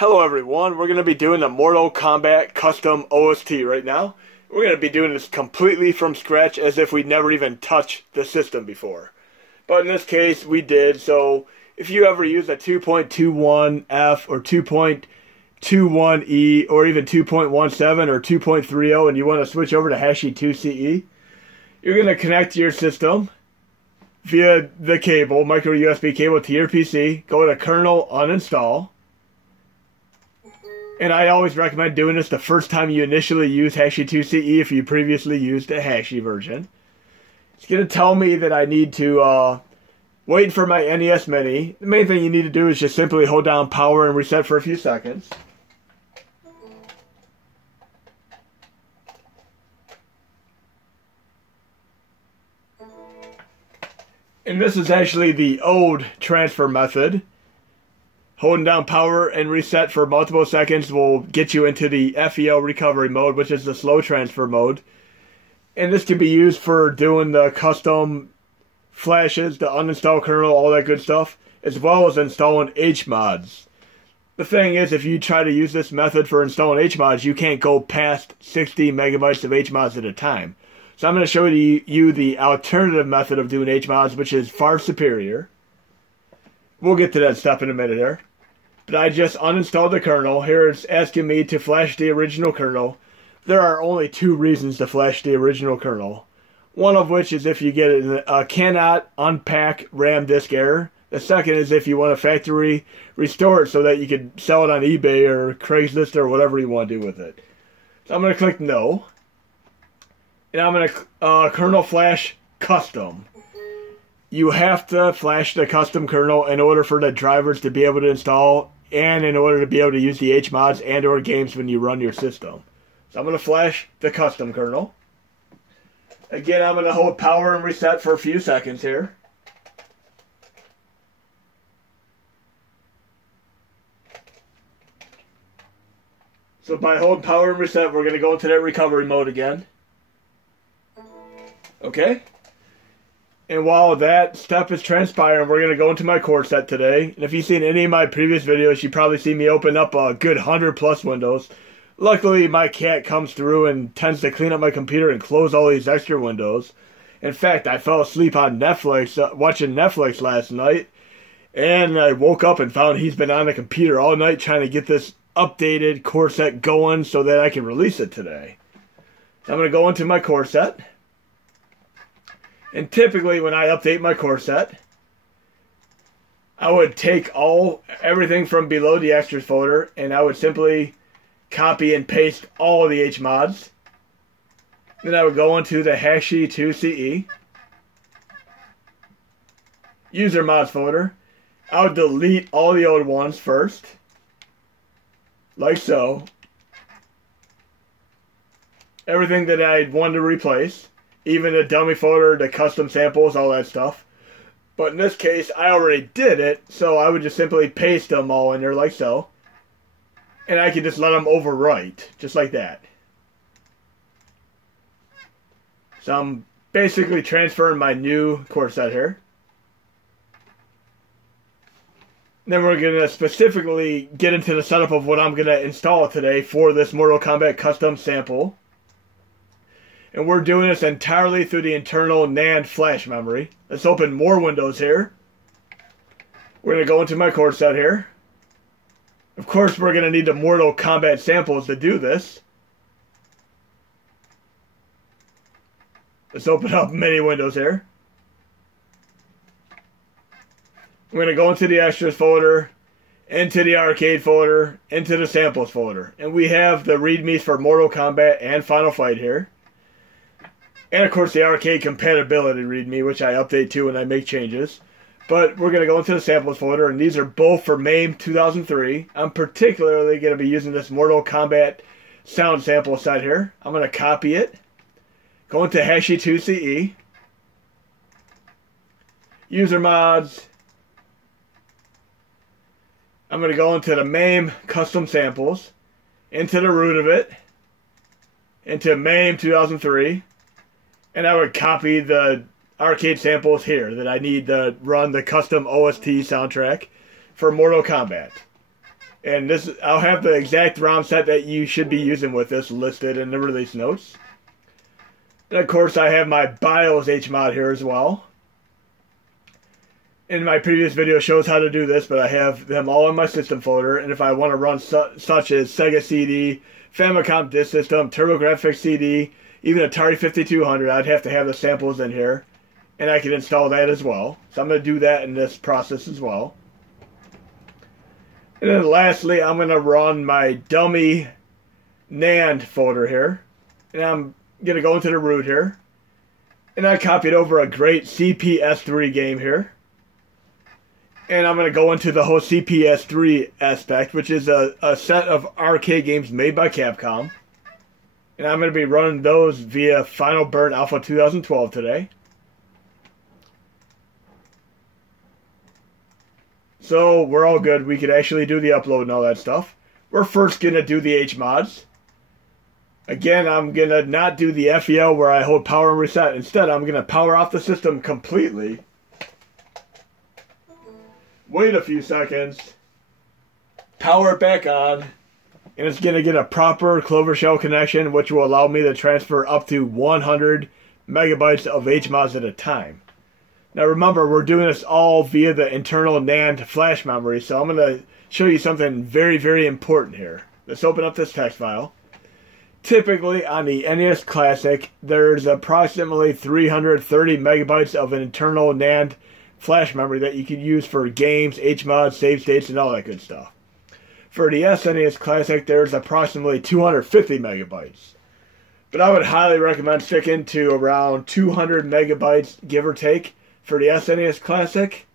Hello everyone, we're going to be doing the Mortal Kombat Custom OST right now. We're going to be doing this completely from scratch as if we'd never even touched the system before. But in this case, we did, so if you ever use a 2.21F or 2.21E or even 2.17 or 2.30 and you want to switch over to Hakchi2, you're going to connect your system via the cable, micro USB cable to your PC, go to kernel, uninstall. And I always recommend doing this the first time you initially use Hakchi2 if you previously used a Hakchi version. It's going to tell me that I need to wait for my NES Mini. The main thing you need to do is just simply hold down power and reset for a few seconds. And this is actually the old transfer method. Holding down power and reset for multiple seconds will get you into the FEL recovery mode, which is the slow transfer mode. And this can be used for doing the custom flashes, the uninstall kernel, all that good stuff, as well as installing HMods. The thing is, if you try to use this method for installing HMods, you can't go past 60 megabytes of HMods at a time. So I'm going to show you the alternative method of doing HMods, which is far superior. We'll get to that step in a minute here. But I just uninstalled the kernel. Here it's asking me to flash the original kernel. There are only two reasons to flash the original kernel. One of which is if you get a cannot unpack RAM disk error. The second is if you want to factory restore it so that you can sell it on eBay or Craigslist or whatever you want to do with it. So I'm going to click no. And I'm going to kernel flash custom. You have to flash the custom kernel in order for the drivers to be able to install and in order to be able to use the HMods and or games when you run your system. So I'm going to flash the custom kernel. Again, I'm going to hold power and reset for a few seconds here. So by holding power and reset, we're going to go into that recovery mode again. Okay. And while that step is transpiring, we're going to go into my core set today. And if you've seen any of my previous videos, you've probably seen me open up a good 100 plus windows. Luckily, my cat comes through and tends to clean up my computer and close all these extra windows. In fact, I fell asleep on Netflix, watching Netflix last night. And I woke up and found he's been on the computer all night trying to get this updated core set going so that I can release it today. So I'm going to go into my core set. And typically when I update my core set, I would take everything from below the extras folder and I would simply copy and paste all of the HMods. Then I would go into the Hakchi2 user mods folder. I would delete all the old ones first, like so. Everything that I wanted to replace. Even the dummy folder, the custom samples, all that stuff. But in this case, I already did it, so I would just simply paste them all in there like so. And I can just let them overwrite, just like that. So I'm basically transferring my new core set here. And then we're going to specifically get into the setup of what I'm going to install today for this Mortal Kombat custom sample. And we're doing this entirely through the internal NAND flash memory. Let's open more windows here. We're going to go into my core set here. Of course, we're going to need the Mortal Kombat samples to do this. Let's open up many windows here. We're going to go into the extras folder, into the arcade folder, into the samples folder. And we have the readmes for Mortal Kombat and Final Fight here. And of course the arcade compatibility readme, which I update to when I make changes. But we're going to go into the samples folder, and these are both for MAME 2003. I'm particularly going to be using this Mortal Kombat sound sample set here. I'm going to copy it. Go into Hakchi2 user mods. I'm going to go into the MAME custom samples, into the root of it, into MAME 2003. And I would copy the arcade samples here that I need to run the custom OST soundtrack for Mortal Kombat. And this, I'll have the exact ROM set that you should be using with this listed in the release notes. And of course I have my BIOS HMOD here as well. In my previous video shows how to do this, but I have them all in my system folder. And if I want to run such as Sega CD, Famicom Disk System, TurboGrafx CD, even Atari 5200, I'd have to have the samples in here. And I can install that as well. So I'm going to do that in this process as well. And then lastly, I'm going to run my dummy NAND folder here. And I'm going to go into the root here. And I copied over a great CPS3 game here. And I'm going to go into the whole CPS3 aspect, which is a set of arcade games made by Capcom. And I'm going to be running those via Final Burn Alpha 2012 today. So we're all good. We could actually do the upload and all that stuff. We're first going to do the HMODs. Again, I'm going to not do the FEL where I hold power and reset. Instead, I'm going to power off the system completely. Wait a few seconds. Power it back on. And it's going to get a proper Clover Shell connection, which will allow me to transfer up to 100 megabytes of HMODs at a time. Now remember, we're doing this all via the internal NAND flash memory, so I'm going to show you something very, very important here. Let's open up this text file. Typically on the NES Classic, there's approximately 330 megabytes of an internal NAND flash memory that you can use for games, HMODs, save states, and all that good stuff. For the SNES Classic, there's approximately 250 megabytes. But I would highly recommend sticking to around 200 megabytes, give or take, for the SNES Classic,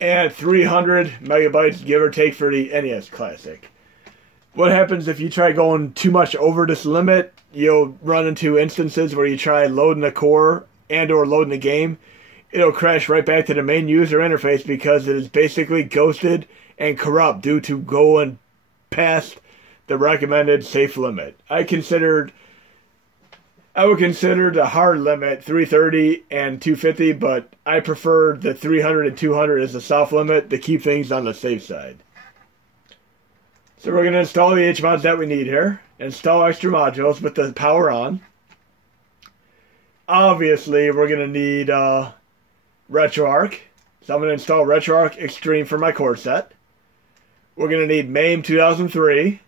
and 300 megabytes, give or take, for the NES Classic. What happens if you try going too much over this limit? You'll run into instances where you try loading a core and or loading a game. It'll crash right back to the main user interface because it is basically ghosted and corrupt due to going past the recommended safe limit. I would consider the hard limit 330 and 250, but I prefer the 300 and 200 as the soft limit to keep things on the safe side. So we're going to install the HMODs that we need here. Install extra modules with the power on. Obviously, we're going to need RetroArch. So I'm going to install RetroArch Extreme for my core set. We're going to need MAME 2003.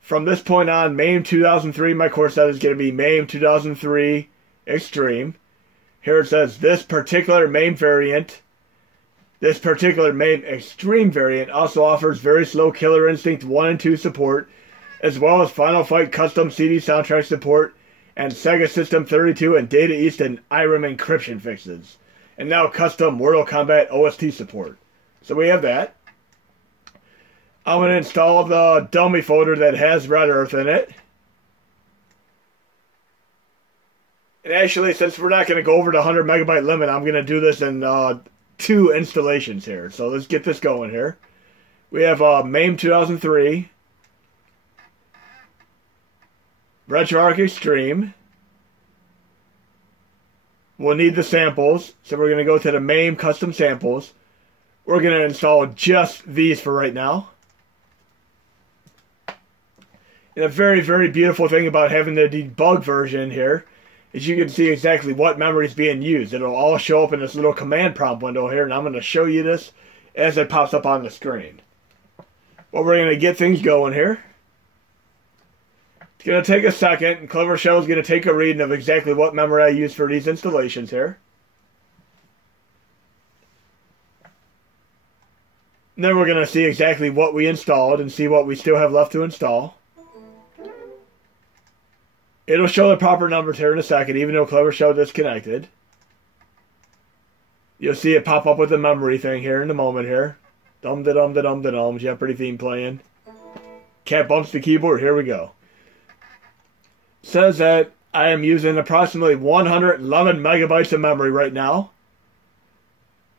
From this point on, MAME 2003, my core set is going to be MAME 2003 Extreme. Here it says this particular MAME variant, this particular MAME Extreme variant also offers very slow Killer Instinct 1 and 2 support, as well as Final Fight custom CD soundtrack support, and Sega System 32 and Data East and IRAM encryption fixes. And now Custom Mortal Kombat OST support. So we have that. I'm going to install the dummy folder that has Red Earth in it. And actually, since we're not going to go over the 100 megabyte limit, I'm going to do this in 2 installations here. So let's get this going here. We have MAME 2003, RetroArch Extreme. We'll need the samples, so we're going to go to the MAME custom samples. We're going to install just these for right now. And a very, very beautiful thing about having the debug version here is you can see exactly what memory is being used. It'll all show up in this little command prompt window here, and I'm going to show you this as it pops up on the screen. Well, we're going to get things going here. It's going to take a second, and Clover Shell is going to take a reading of exactly what memory I use for these installations here. And then we're going to see exactly what we installed and see what we still have left to install. It'll show the proper numbers here in a second, even though Clover Shell disconnected. You'll see it pop up with the memory thing here in a moment here. Dum-da-dum-da-dum-da-dum, Jeopardy theme playing. Cat bumps the keyboard, here we go. It says that I am using approximately 111 megabytes of memory right now.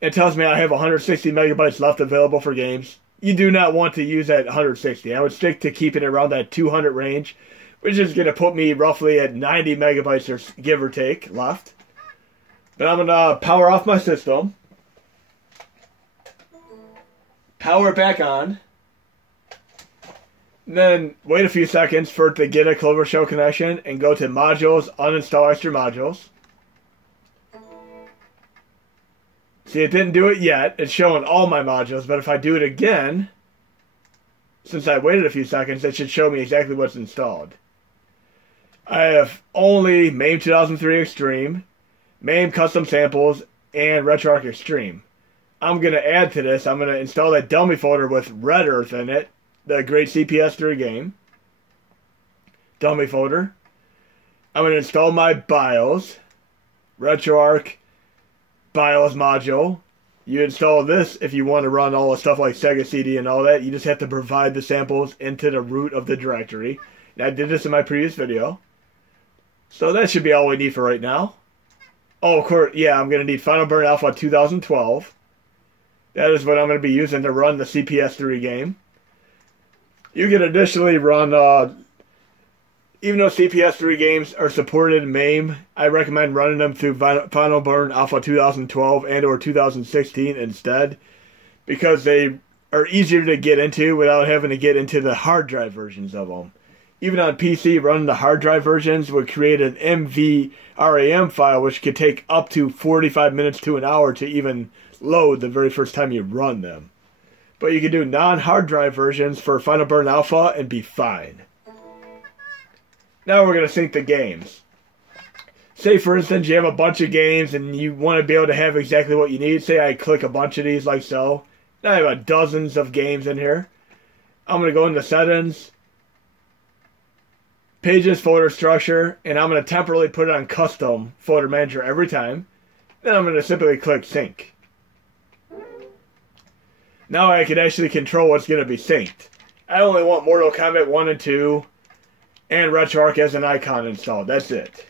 It tells me I have 160 megabytes left available for games. You do not want to use that 160. I would stick to keeping it around that 200 range, which is going to put me roughly at 90 megabytes or give or take left. But I'm going to power off my system. Power it back on. Then wait a few seconds for it to get a Clover Shell connection and go to Modules, Uninstall Extra Modules. See, it didn't do it yet. It's showing all my modules, but if I do it again, since I waited a few seconds, it should show me exactly what's installed. I have only MAME 2003 Extreme, MAME Custom Samples, and RetroArch Extreme. I'm going to add to this, I'm going to install that dummy folder with Red Earth in it, the great CPS3 game. Dummy folder. I'm going to install my BIOS, RetroArch BIOS module. You install this if you want to run all the stuff like Sega CD and all that. You just have to provide the samples into the root of the directory. And I did this in my previous video. So that should be all we need for right now. Oh, of course, yeah, I'm going to need Final Burn Alpha 2012. That is what I'm going to be using to run the CPS3 game. You can additionally run, even though CPS3 games are supported in MAME, I recommend running them through Final Burn Alpha 2012 and or 2016 instead, because they are easier to get into without having to get into the hard drive versions of them. Even on PC, running the hard drive versions would create an MVRAM file, which could take up to 45 minutes to an hour to even load the very first time you run them. But you can do non-hard drive versions for Final Burn Alpha and be fine. Now we're going to sync the games. Say for instance you have a bunch of games and you want to be able to have exactly what you need. Say I click a bunch of these like so. Now I have dozens of games in here. I'm going to go into Settings, Pages, Folder Structure, and I'm going to temporarily put it on Custom Folder Manager every time. Then I'm going to simply click Sync. Now I can actually control what's going to be synced. I only want Mortal Kombat 1 and 2 and RetroArch as an icon installed. That's it.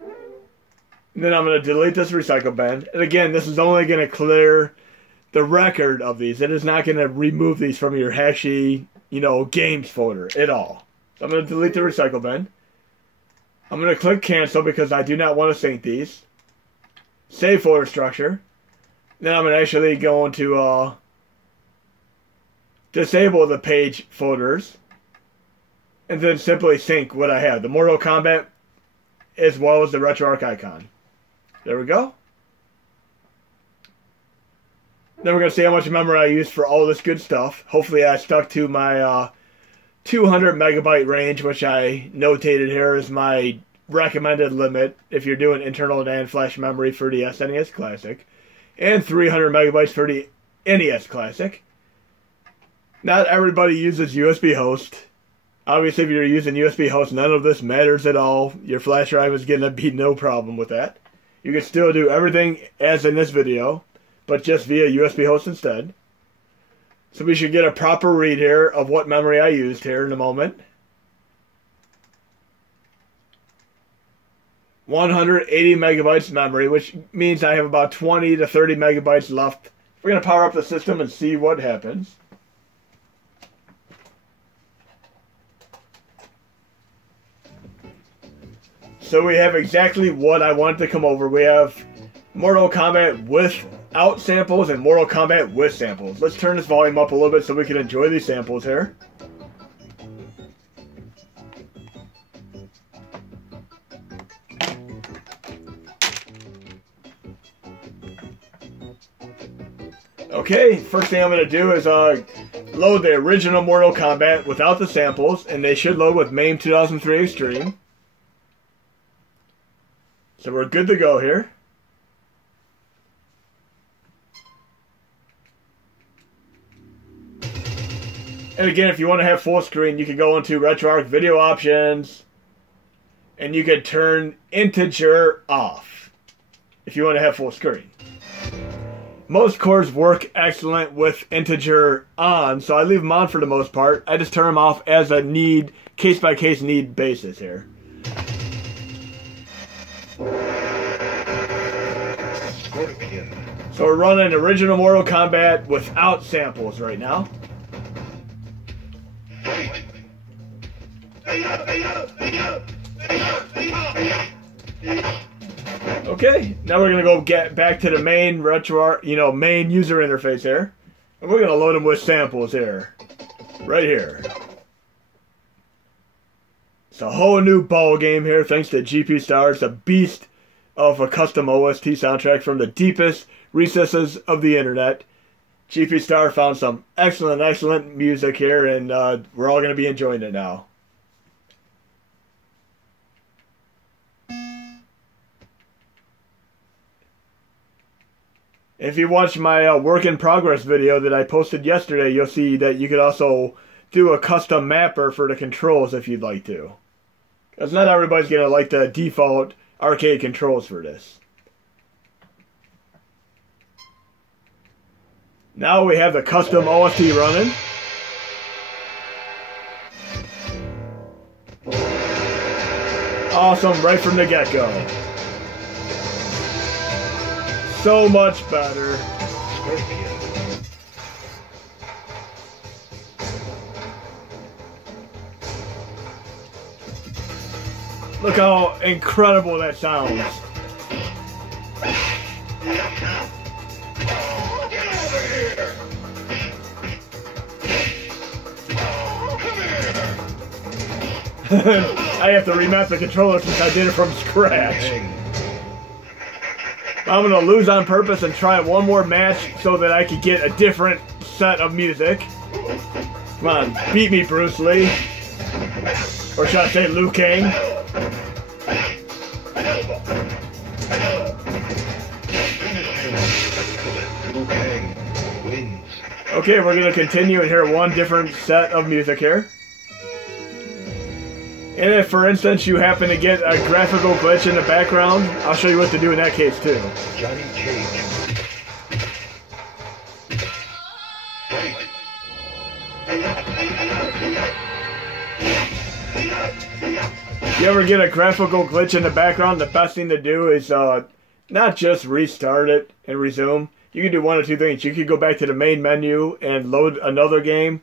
And then I'm going to delete this recycle bin. And again, this is only going to clear the record of these. It is not going to remove these from your Hakchi, games folder at all. So I'm going to delete the recycle bin. I'm going to click Cancel because I do not want to sync these. Save folder structure. Then I'm actually going to disable the page folders and then simply sync what I have. The Mortal Kombat as well as the RetroArch icon. There we go. Then we're going to see how much memory I used for all this good stuff. Hopefully I stuck to my 200 megabyte range, which I notated here as my recommended limit if you're doing internal NAND flash memory for the SNES Classic. And 300 megabytes for the NES Classic. Not everybody uses USB host. Obviously, if you're using USB host, none of this matters at all. Your flash drive is going to be no problem with that. You can still do everything as in this video, but just via USB host instead. So we should get a proper read here of what memory I used here in a moment. 180 megabytes memory, which means I have about 20 to 30 megabytes left. We're going to power up the system and see what happens. So we have exactly what I wanted to come over. We have Mortal Kombat without samples and Mortal Kombat with samples. Let's turn this volume up a little bit so we can enjoy these samples here. Okay, first thing I'm going to do is load the original Mortal Kombat without the samples, and they should load with MAME 2003 Extreme. So we're good to go here. And again, if you want to have full screen, you can go into RetroArch Video Options, and you can turn Integer off if you want to have full screen. Most cores work excellent with integer on, so I leave them on for the most part. I just turn them off as a need, case-by-case need basis here. So we're running original Mortal Kombat without samples right now. Okay, now we're going to go get back to the main main user interface here. And we're going to load them with samples here. right here. It's a whole new ball game here thanks to gpstar. It's a beast of a custom OST soundtrack from the deepest recesses of the internet. gpstar found some excellent music here, and we're all going to be enjoying it now. If you watch my work in progress video that I posted yesterday, you'll see that you could also do a custom mapper for the controls if you'd like to. Because not everybody's going to like the default arcade controls for this. Now we have the custom OST running. Awesome, right from the get-go. So much better. Look how incredible that sounds. I have to remap the controller since I did it from scratch. I'm going to lose on purpose and try one more match so that I can get a different set of music. Come on, beat me, Bruce Lee. Or should I say Liu Kang? Okay, we're going to continue and hear one different set of music here. And if, for instance, you happen to get a graphical glitch in the background, I'll show you what to do in that case, too. Johnny Cage. If you ever get a graphical glitch in the background, the best thing to do is not just restart it and resume. You can do one of two things. You could go back to the main menu and load another game,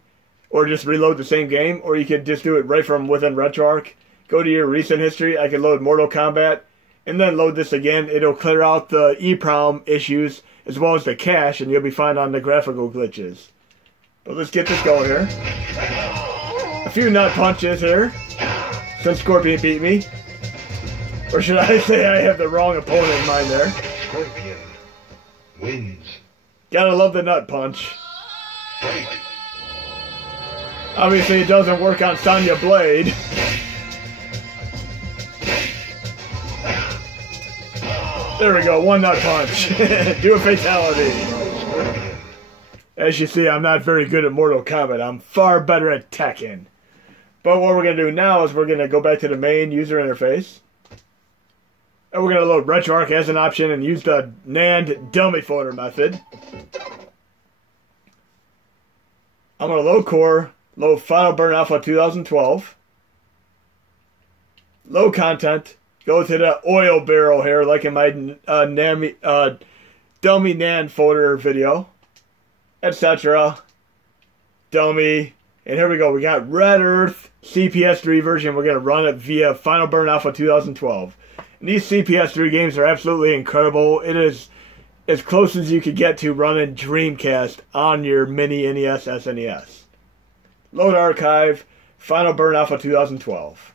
or just reload the same game, or you could just do it right from within RetroArch. Go to your recent history. I can load Mortal Kombat, and then load this again. It'll clear out the EEPROM issues as well as the cache, and you'll be fine on the graphical glitches. But let's get this going here. A few nut punches here, since Scorpion beat me. Or should I say I have the wrong opponent in mind there. Scorpion wins. Gotta love the nut punch. Obviously it doesn't work on Sonya Blade. There we go, one nut punch. Do a fatality. As you see, I'm not very good at Mortal Kombat. I'm far better at Tekken. But what we're going to do now is we're going to go back to the main user interface. And we're going to load RetroArch as an option and use the NAND Dummy Folder method. I'm going to load core. Load Final Burn Alpha 2012. Load content. Go to the oil barrel here, like in my dummy NAND folder video, etc. Dummy. And here we go. We got Red Earth CPS3 version. We're going to run it via Final Burn Alpha 2012. And these CPS3 games are absolutely incredible. It is as close as you could get to running Dreamcast on your mini NES, SNES. Load archive, Final Burn Alpha 2012.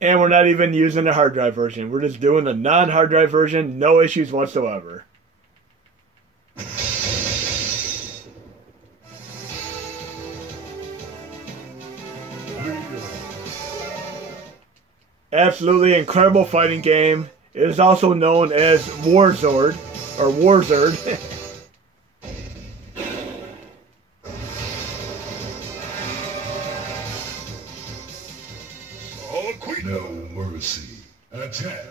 And we're not even using the hard drive version. We're just doing the non-hard drive version, no issues whatsoever. Absolutely incredible fighting game. It is also known as Warzord. Or Warzord. No mercy. Attack.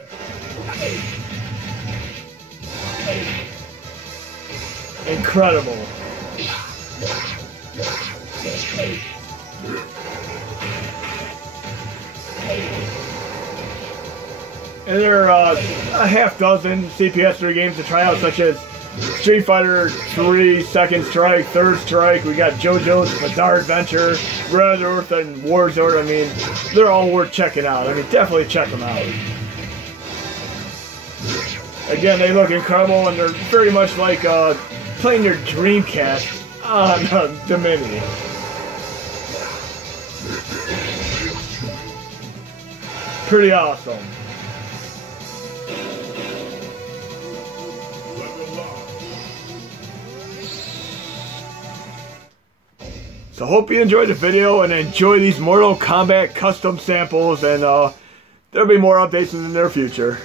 Incredible. And there are a half dozen CPS3 games to try out, such as Street Fighter 3, Second Strike, Third Strike. We got JoJo's Bizarre Adventure, Red Earth, and Warzone. I mean, they're all worth checking out. I mean, definitely check them out. Again, they look incredible, and they're very much like playing your Dreamcast on the Mini. Pretty awesome. So hope you enjoyed the video and enjoy these Mortal Kombat custom samples, and there'll be more updates in the near future.